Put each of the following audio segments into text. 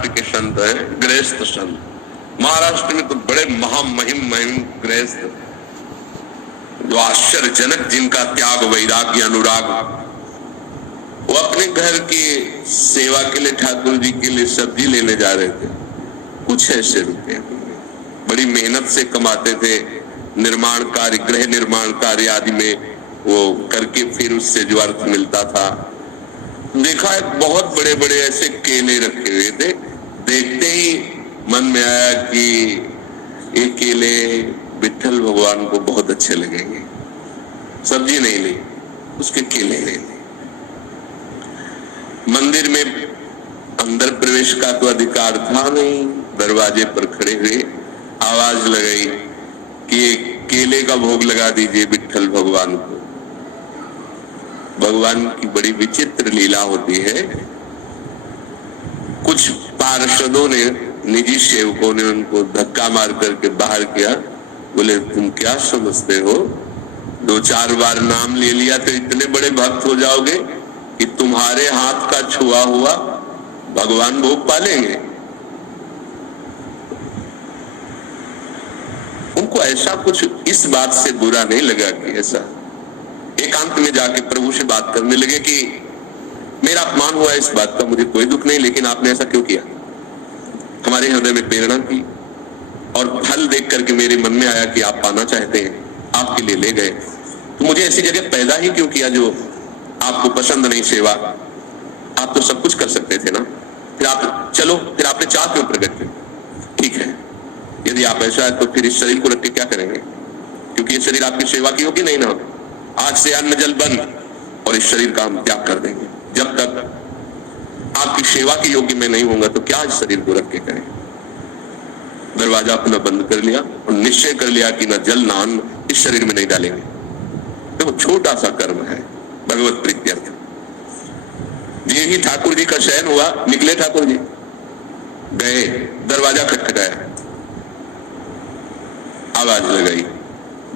महाराष्ट्र के संत हैं, गृहस्थ संत। महाराष्ट्र में तो बड़े महामहिम गृहस्थ, जो आश्चर्यजनक, जिनका त्याग, वैराग्य, अनुराग। वो अपने घर की सेवा के लिए ठाकुर जी के लिए सब्जी लेने जा रहे थे, कुछ ऐसे रुपए बड़ी मेहनत से कमाते थे, निर्माण कार्य, गृह निर्माण कार्य आदि में वो करके फिर उससे जो अर्थ मिलता था। देखा है बहुत बड़े बड़े ऐसे केले रखे हुए थे, देखते ही मन में आया कि ये केले विठ्ठल भगवान को बहुत अच्छे लगेंगे। सब्जी नहीं ली, उसके केले ले ली। मंदिर में अंदर प्रवेश का तो अधिकार था नहीं, दरवाजे पर खड़े हुए आवाज लगाई कि एक केले का भोग लगा दीजिए विठ्ठल भगवान को। भगवान की बड़ी विचित्र लीला होती है। कुछ पार्षदों ने, निजी सेवकों ने उनको धक्का मार करके बाहर किया। बोले तुम क्या समझते हो, 2-4 बार नाम ले लिया तो इतने बड़े भक्त हो जाओगे कि तुम्हारे हाथ का छुआ हुआ भगवान भोग पालेंगे। उनको ऐसा कुछ इस बात से बुरा नहीं लगा कि ऐसा, एकांत में जाके प्रभु से बात करने लगे कि मेरा अपमान हुआ इस बात का, मुझे कोई दुख नहीं, लेकिन आपने ऐसा क्यों किया। हमारे हृदय में प्रेरणा थी और फल देख करके मेरे मन में आया कि आप पाना चाहते हैं, आपके लिए ले गए। तो मुझे ऐसी जगह पैदा ही क्यों किया जो आपको पसंद नहीं सेवा। आप तो सब कुछ कर सकते थे ना, फिर आप चलो, फिर आपने चाह क्यों प्रकट की। ठीक है, यदि आप ऐसा है तो फिर इस शरीर को रख के क्या करेंगे, क्योंकि ये शरीर आपकी सेवा की होगी नहीं ना। आज से अन्न जल बंद और इस शरीर का हम त्याग कर देंगे। जब तक आपकी सेवा की योग्य मैं नहीं होऊंगा तो क्या इस शरीर को रख के करें। दरवाजा अपना बंद कर लिया और निश्चय कर लिया कि ना जल ना अन्न इस शरीर में नहीं डालेंगे। तो छोटा सा कर्म है, भगवत प्रीत्यर्थ। ये ही ठाकुर जी का शयन हुआ, निकले ठाकुर जी, गए, दरवाजा खटखटाया, आवाज लगाई,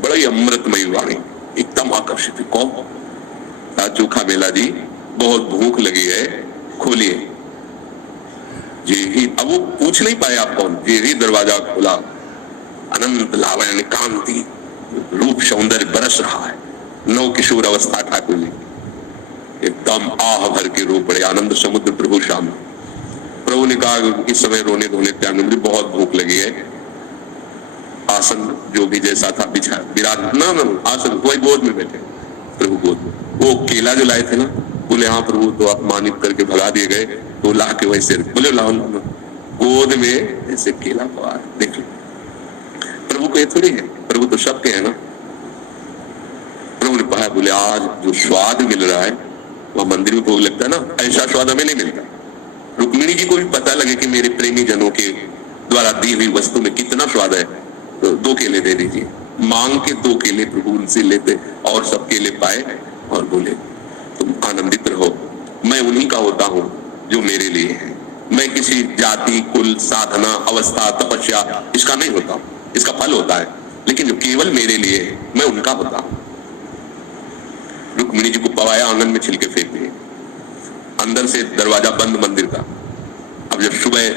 बड़ी अमृतमयी वाणी, एकदम आकर्षित। कौन? चोखा मेला जी, बहुत भूख लगी है, खोलिए। जी ही, अब वो पूछ नहीं पाए आप कौन। जी ही दरवाजा खोला, अनंत लावण्य कांति, रूप सौंदर्य बरस रहा है, नव किशोर अवस्था ठाकुर जी, एकदम आह भर के रूप बड़े आनंद समुद्र प्रभु श्याम। प्रभु ने कहा इस समय रोने धोने त्याग, मुझे बहुत भूख लगी है। आसन जो भी जैसा था बिछा, विराट ना आसन, कोई गोद में बैठे, प्रभु गोद में। वो केला जो लाए थे ना, बोले हाँ प्रभु, तो अपमानित करके भगा दिए गए, तो ला के वैसे बोले लाओ गोद में जैसे केला पवा। देख लो प्रभु को ये थोड़ी है, प्रभु तो सबके है ना। प्रभु ने कहा, बोले आज जो स्वाद मिल रहा है वह मंदिर में भोग लगता है ना, ऐसा स्वाद हमें नहीं मिलता। रुक्मिणी जी को भी पता लगे कि मेरे प्रेमी जनों के द्वारा दी हुई वस्तु में कितना स्वाद है, तो 2 केले दे दीजिए। मांग के 2 केले प्रभु उनसे लेते और सब केले पाए और बोले तुम आनंदित रहो, मैं उन्हीं का होता हूं जो मेरे लिए है। मैं किसी जाति, कुल, साधना, अवस्था, तपस्या इसका नहीं होता, इसका फल होता है, लेकिन जो केवल मेरे लिए है मैं उनका होता हूं। रुक्मिणी जी को पवाया, आंगन में छिलके फेंक दिए, अंदर से दरवाजा बंद मंदिर का। अब जब सुबह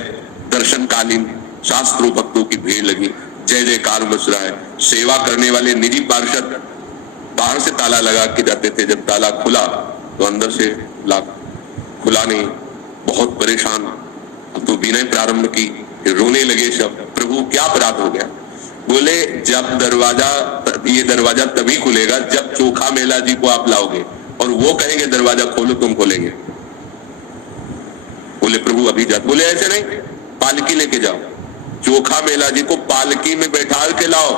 दर्शनकालीन शास्त्रों भक्तों की भीड़ लगी, जय जयकार मच रहा है, सेवा करने वाले निजी पार्षद बाहर से ताला लगा के जाते थे, जब ताला खुला तो अंदर से खुला नहीं, बहुत परेशान। अब तो विनय प्रारंभ की, फिर रोने लगे सब, प्रभु क्या अपराध हो गया। बोले जब दरवाजा, ये दरवाजा तभी खुलेगा जब चोखा मेला जी को आप लाओगे और वो कहेंगे दरवाजा खोलो, तुम खोलेंगे। बोले प्रभु अभी जा। बोले ऐसे नहीं, पालकी लेके जाओ, चोखा मेला जी को पालकी में बैठा के लाओ,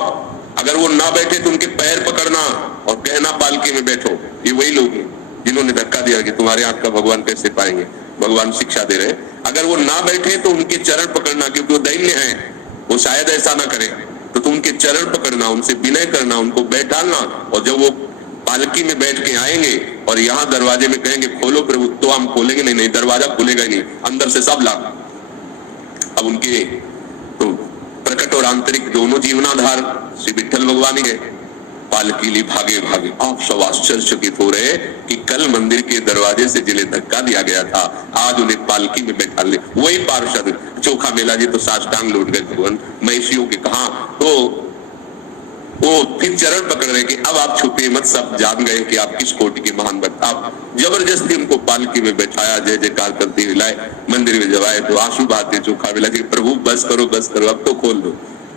अगर वो ना बैठे तो उनके पैर पकड़ना और कहना पालकी में बैठो। ये वही लोग हैं जिन्होंने धक्का दिया कि तुम्हारे हाथ का भगवान कैसे पाएंगे, भगवान शिक्षा दे रहे। अगर वो ना बैठे तो उनके चरण पकड़ना, क्योंकि वो दैन्य है, वो शायद ऐसा ना करे, तो तुम उनके चरण पकड़ना, उनसे विनय करना, उनको बैठाना, और जब वो पालकी में बैठ के आएंगे और यहाँ दरवाजे में कहेंगे खोलो प्रभु, तो हम खोलेंगे नहीं, दरवाजा खुलेगा ही नहीं, अंदर से सब ला। अब उनके तो प्रकट और आंतरिक दोनों जीवनाधार श्री विठ्ठल भगवान ही है। पालकी ली, भागे भागे। आप सब आश्चर्यचकित हो रहे कि कल कल मंदिर के दरवाजे से जिन्हें धक्का दिया गया था, आज उन्हें पालकी में बैठा ले। वही पार्षद चोखा मेला जी तो साष्टांग लौट गए भगवान महिषियों के कहा, तो वो फिर चरण पकड़ रहे कि अब आप छुपे मत, सब जान गए कि आप किस कोटि के महान भक्त। आप जबरदस्ती उनको पालकी में बैठाया, जय जयकार करते हुए लाए, मंदिर में जब आए तो आंसू बहाते चोखा मिला कि प्रभु बस करो अब तो खोल दो।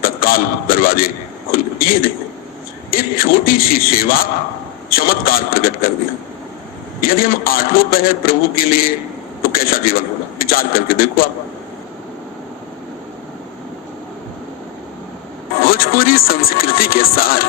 तत्काल दरवाजे खुल गए। ये देखो एक छोटी सी सेवा चमत्कार प्रकट कर दिया। यदि हम 8वें पहर प्रभु के लिए, तो कैसा जीवन होगा, विचार करके देखो आप। भोजपुरी संस्कृति के सार